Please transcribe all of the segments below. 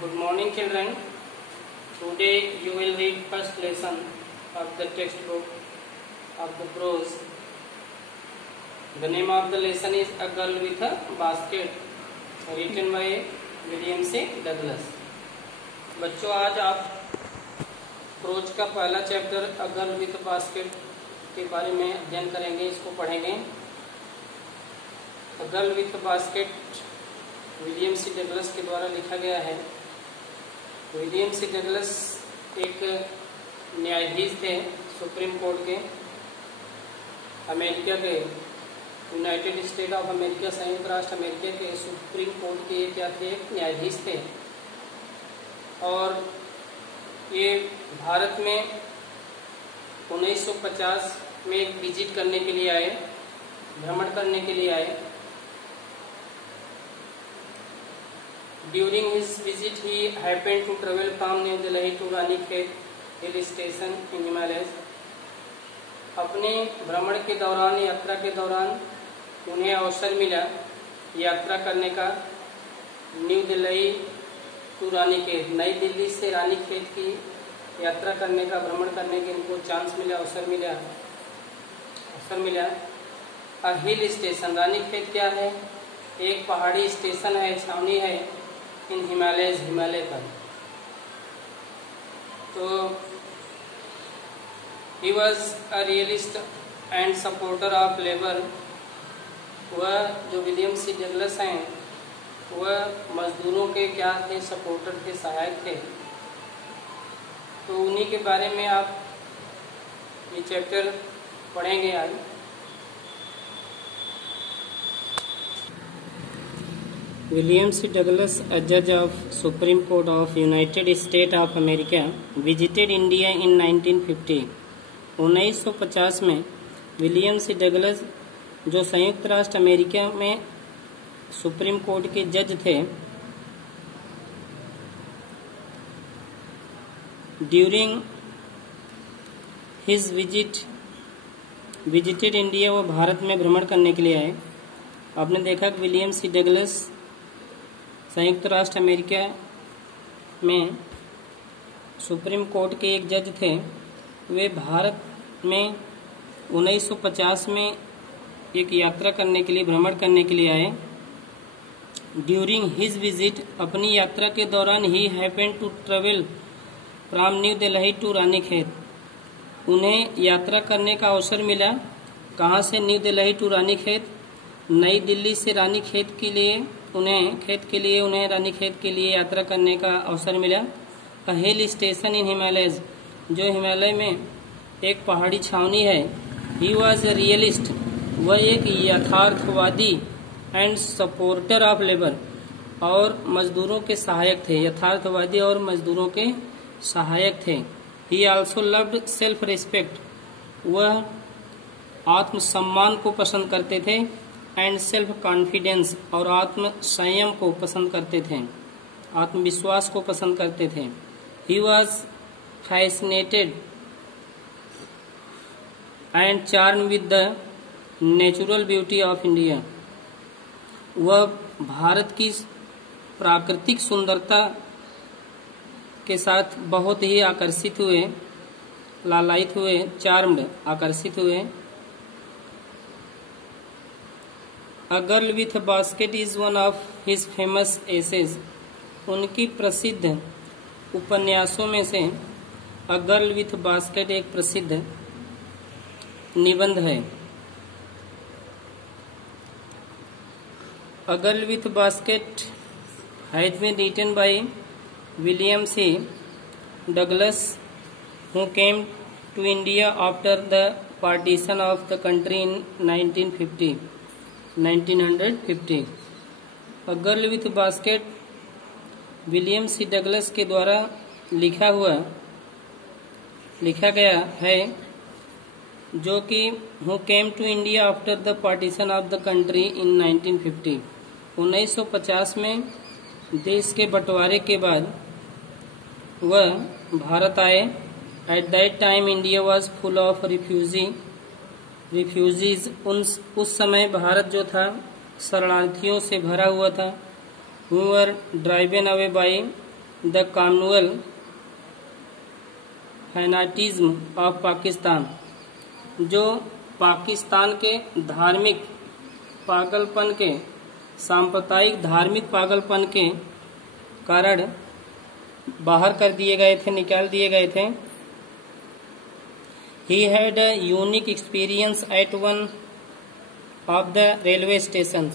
Good morning, children. Today you will read first lesson of the textbook of the prose. The name of the lesson is A Girl with a Basket, written by William C Douglas. बच्चों, आज आप prose का पहला chapter a girl with basket के बारे में अध्ययन करेंगे, इसको पढ़ेंगे। A girl with basket William C Douglas के द्वारा लिखा गया है। विलियम सी डगलस एक न्यायाधीश थे सुप्रीम कोर्ट के, अमेरिका के, यूनाइटेड स्टेट ऑफ अमेरिका, संयुक्त राष्ट्र अमेरिका के सुप्रीम कोर्ट के क्या थे, एक न्यायाधीश थे। और ये भारत में 1950 में विजिट करने के लिए आए, भ्रमण करने के लिए आए। During his visit, he happened to travel from New Delhi to Ranikhet hill station in Himalayas. अपने भ्रमण के दौरान, यात्रा के दौरान उन्हें अवसर मिला यात्रा करने का न्यू दिल्ली टू रानीखेत, नई दिल्ली से रानीखेत की यात्रा करने का, भ्रमण करने के इनको चांस मिला, अवसर मिला। अ हिल स्टेशन, रानीखेत क्या है? एक पहाड़ी स्टेशन है, छावनी है इन हिमालयज, हिमालय पर। तो he was a realist and supporter of labour. वह जो विलियम सी डगलस हैं, वह मजदूरों के क्या थे? सपोर्टर थे, सहायक थे। तो उन्हीं के बारे में आप ये चैप्टर पढ़ेंगे आज। William C. Douglas, a judge of Supreme Court of United States of America, visited India in 1950. 1950 में विलियम सी डगलस, जो संयुक्त राष्ट्र अमेरिका में सुप्रीम कोर्ट के जज थे, ड्यूरिंग हिज विजिटेड इंडिया, वो भारत में भ्रमण करने के लिए आए। आपने देखा कि विलियम सी डगलस संयुक्त राष्ट्र अमेरिका में सुप्रीम कोर्ट के एक जज थे। वे भारत में 1950 में एक यात्रा करने के लिए, भ्रमण करने के लिए आए। ड्यूरिंग हिज विजिट, अपनी यात्रा के दौरान, he happened to travel from New Delhi to Ranikhet, उन्हें यात्रा करने का अवसर मिला। कहाँ से? न्यू दिल्ली टू रानीखेत, नई दिल्ली से रानीखेत के लिए उन्हें रानीखेत के लिए यात्रा करने का अवसर मिला। अ हिल स्टेशन इन हिमालयज, जो हिमालय में एक पहाड़ी छावनी है। ही वॉज अ रियलिस्ट, वह एक यथार्थवादी एंड सपोर्टर ऑफ लेबर, और मजदूरों के सहायक थे। यथार्थवादी और मजदूरों के सहायक थे। He also loved self respect, वह आत्मसम्मान को पसंद करते थे। एंड सेल्फ कॉन्फिडेंस, और आत्म संयम को पसंद करते थे, आत्मविश्वास को पसंद करते थे। He was fascinated and charm with the natural beauty of India, वह भारत की प्राकृतिक सुंदरता के साथ बहुत ही आकर्षित हुए, लालायित हुए, चार्म्ड, आकर्षित हुए। A girl with basket is one of his famous essays, उनकी प्रसिद्ध उपन्यासों में से अ गर्ल विथ बास्केट एक प्रसिद्ध निबंध है। A girl with basket has been written by William C Douglas, who came to India after the partition of the country in 1950। A girl with basket William C Douglas के द्वारा लिखा गया है, जो कि who came to India after the partition of the country in 1950। 1950 में देश के बंटवारे के बाद वह भारत आए। At that time India was full of refugees, उस समय भारत जो था शरणार्थियों से भरा हुआ था। Who were driven away by the communal fanaticism of Pakistan, जो पाकिस्तान के धार्मिक पागलपन के, सांप्रदायिक धार्मिक पागलपन के कारण बाहर कर दिए गए थे, निकाल दिए गए थे। He had a unique experience at one of the railway stations.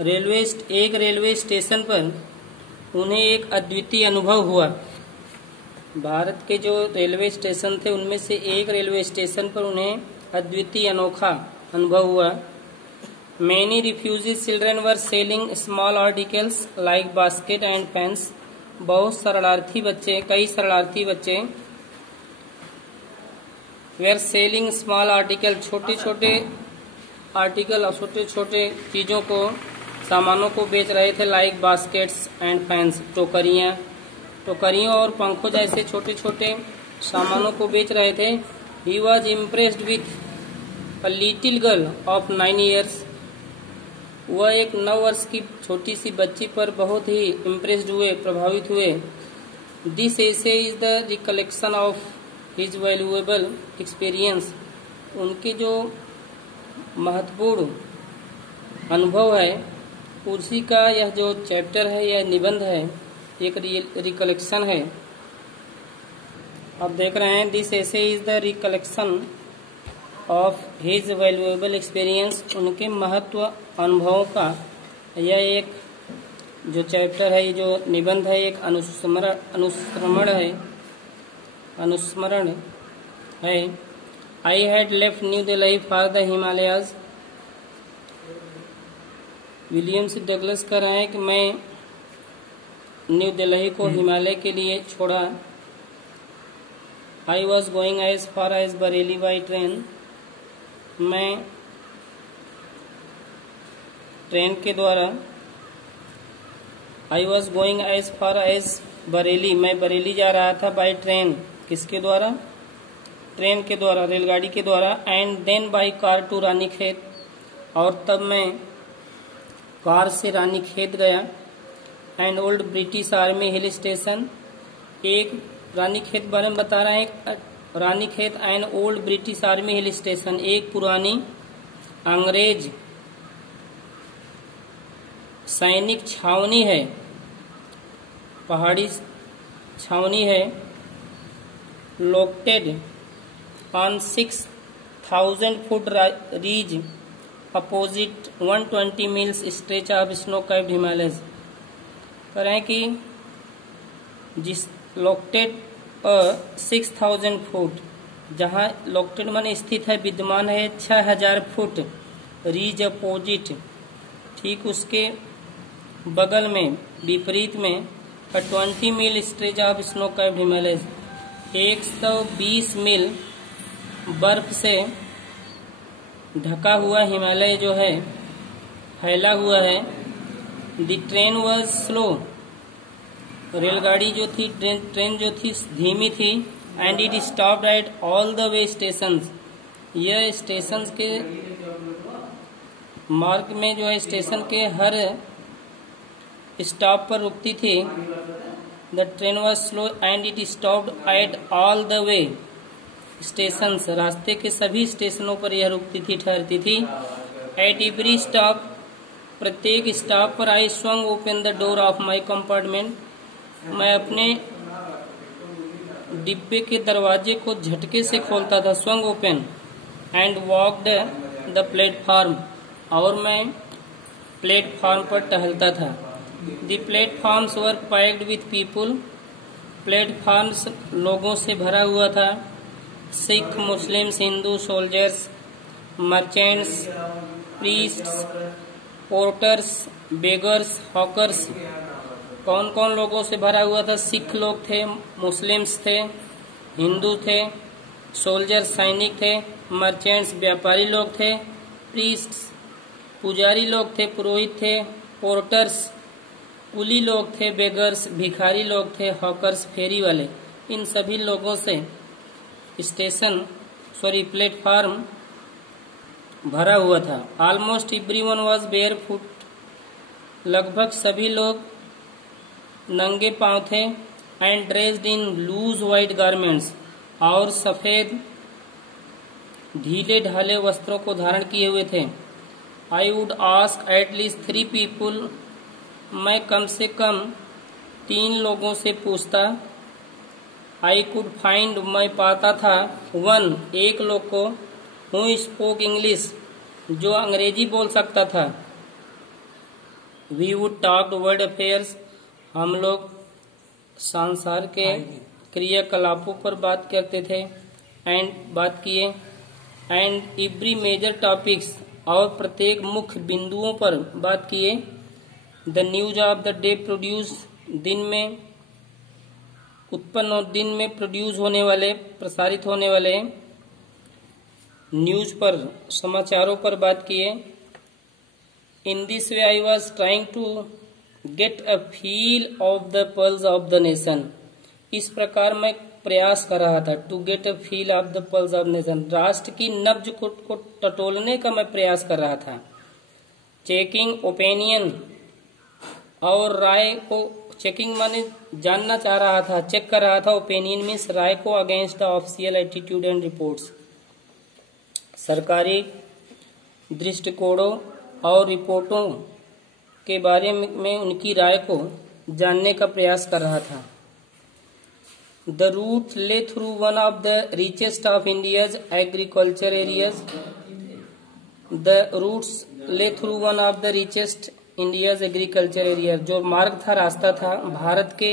एक रेलवे स्टेशन पर उन्हें एक अद्वितीय अनुभव हुआ। भारत के जो रेलवे स्टेशन थे उनमें से एक रेलवे स्टेशन पर उन्हें अद्वितीय अनोखा अनुभव हुआ। Many refugee children were selling small articles like basket and pans. बहुत शरणार्थी बच्चे, कई शरणार्थी बच्चे were selling small article, छोटे छोटे आर्टिकल और छोटे छोटे चीजों को, सामानों को बेच रहे थे। लाइक बास्केट्स एंड फैंस, टोकरियों और पंखों जैसे छोटे छोटे सामानों को बेच रहे थे। He was impressed with a little girl of 9 years. वह एक 9 वर्ष की छोटी सी बच्ची पर बहुत ही इम्प्रेस्ड हुए, प्रभावित हुए। This essay is the recollection of his valuable experience. उनके जो महत्वपूर्ण अनुभव है उसी का यह जो चैप्टर है, यह निबंध है, एक रिकलेक्शन है। आप देख रहे हैं this essay is the recollection of his valuable experience. उनके महत्व अनुभवों का यह एक जो चैप्टर है, जो निबंध है, एक अनुस्मरण है। I had left New Delhi for the Himalayas. William C Douglas कह रहे हैं कि मैं न्यू दिल्ली को हिमालय के लिए छोड़ा। I was going as far as Bareilly by train. मैं ट्रेन के द्वारा, I was going as far as Bareilly, मैं बरेली जा रहा था बाई ट्रेन. किसके द्वारा? ट्रेन के द्वारा, रेलगाड़ी के द्वारा. And then by car to Ranikhet, और तब मैं कार से रानीखेत गया. And old British army hill station, एक रानीखेत बारे में बता रहे हैं. Ranikhet and old British army hill station, एक पुरानी अंग्रेज सैनिक छावनी है, पहाड़ी छावनी है. Located on 6000 foot ridge opposite 120 miles stretch of snow capped Himalayas. कह रहे हैं कि जिस लोकेटेड 6000 फुट, जहाँ लोकेटेड माने स्थित है, विद्यमान है 6000 फुट. रीज अपोजिट, ठीक उसके बगल में, विपरीत में, 20 मील stretch of snow capped Himalayas, 120 मील बर्फ से ढका हुआ हिमालय जो है, फैला हुआ है. द ट्रेन वॉज स्लो, रेलगाड़ी जो थी, ट्रेन जो थी धीमी थी. And it stopped at all the way station, यह स्टेशन के मार्ग में जो है, स्टेशन के हर स्टॉप पर रुकती थी. The train was slow and it stopped at all the way station, रास्ते के सभी स्टेशनों पर यह रुकती थी, ठहरती थी. एट एवरी स्टॉप, प्रत्येक स्टॉप पर I swung open the door of my compartment, मैं अपने डिब्बे के दरवाजे को झटके से खोलता था. Swung open. And walked the platform, और मैं प्लेटफॉर्म पर टहलता था. The platforms were packed with people, platforms लोगों से भरा हुआ था. Sikh, Muslims, Hindu, soldiers, merchants, priests, porters, beggars, hawkers. कौन कौन लोगों से भरा हुआ था? सिख लोग थे, मुस्लिम्स थे, हिंदू थे, सोल्जर सैनिक थे, मर्चेंट्स व्यापारी लोग थे, प्रीस्ट्स पुजारी लोग थे, पुरोहित थे, पोर्टर्स कुली लोग थे, बेगर्स भिखारी लोग थे, हॉकर्स फेरी वाले. इन सभी लोगों से प्लेटफॉर्म भरा हुआ था. Almost everyone was bare foot, लगभग सभी लोग नंगे पांव थे। And dressed in loose white garments, और सफेद ढीले ढाले वस्त्रों को धारण किए हुए थे। I would ask at least 3 people, मैं कम से कम 3 लोगों से पूछता। आई कुड फाइंड, मैं पाता था। 1, एक लोग को, हु स्पोक इंग्लिश, जो अंग्रेजी बोल सकता था। We would talk world affairs, हम लोग संसार के क्रियाकलापों पर बात करते थे। बात किए। एंड एवरी मेजर टॉपिक्स, और प्रत्येक मुख्य बिंदुओं पर बात किए। The news of the day produce, दिन में उत्पन्न और दिन में प्रोड्यूस होने वाले, प्रसारित होने वाले न्यूज पर, समाचारों पर बात किए। In this way I was trying to get a feel of the pulse of the nation, इस प्रकार मैं प्रयास कर रहा था। To get a feel of the pulse of nation, राष्ट्र की नब्ज को टटोलने का मैं प्रयास कर रहा था। चेकिंग ओपिनियन, और राय को, चेकिंग माने जानना चाह रहा था, चेक कर रहा था। ओपिनियन मीन्स राय को, against the official attitude and reports, सरकारी दृष्टिकोणों और रिपोर्टों के बारे में उनकी राय को जानने का प्रयास कर रहा था। The route lay through one of the richest of India's agriculture areas, the routes lay through one of the richest India's agriculture area, जो मार्ग था, रास्ता था, भारत के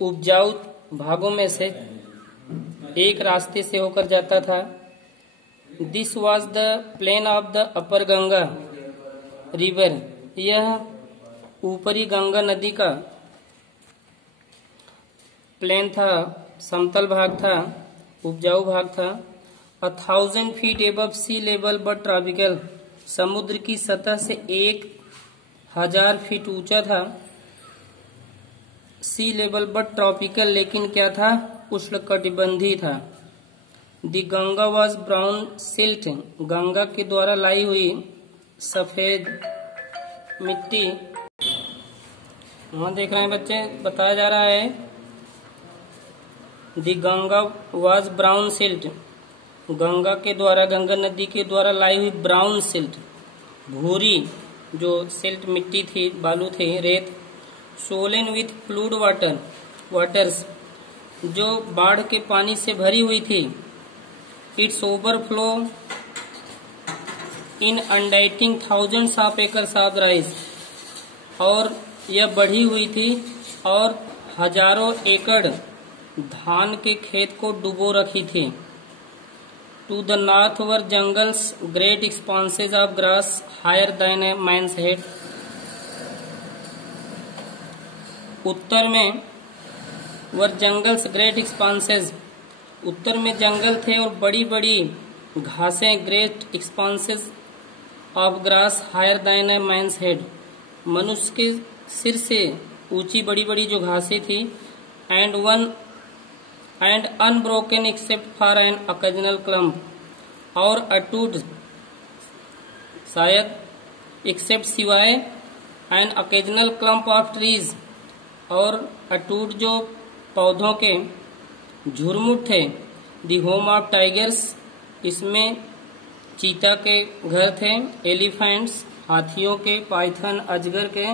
उपजाऊ भागों में से एक रास्ते से होकर जाता था। This was the plain of the upper Ganga river, यह ऊपरी गंगा नदी का प्लेन था, समतल भाग था, उपजाऊ भाग था। 1000 feet above sea level but tropical, समुद्र की सतह से 1000 फीट ऊंचा था। सी लेवल बट ट्रॉपिकल, लेकिन क्या था, उष्णकटिबंधीय था। The Ganga was brown silt, Ganga के द्वारा लाई हुई सफेद मिट्टी। वहां देख रहे हैं बच्चे, बताया जा रहा है the Ganga was brown silt, Ganga के द्वारा, गंगा नदी के द्वारा लाई हुई ब्राउन सिल्ट, भूरी जो सिल्ट मिट्टी थी, बालू थे, रेत। सोलन विथ फ्लूड वाटर्स, जो बाढ़ के पानी से भरी हुई थी। It's overflow in inundating thousands of acres of rice, और यह बढ़ी हुई थी और हजारों एकड़ धान के खेत को डुबो रखी थी। To the north were jungles great expanses of grass higher than a man's head, उत्तर में वर जंगल्स ग्रेट एक्सपांसेस, उत्तर में जंगल थे और बड़ी बड़ी घासें, great expanses of grass higher than a man's head, मनुष्य के सिर से ऊंची बड़ी बड़ी जो घासें थी। And unbroken except for an occasional clump, और अटूट शायद एक्सेप्ट सिवाय an occasional clump of trees, और अटूट जो पौधों के झुरमुट थे। दी होम ऑफ टाइगर्स, इसमें चीता के घर थे। एलिफेंट्स, हाथियों के, पाइथन, अजगर के।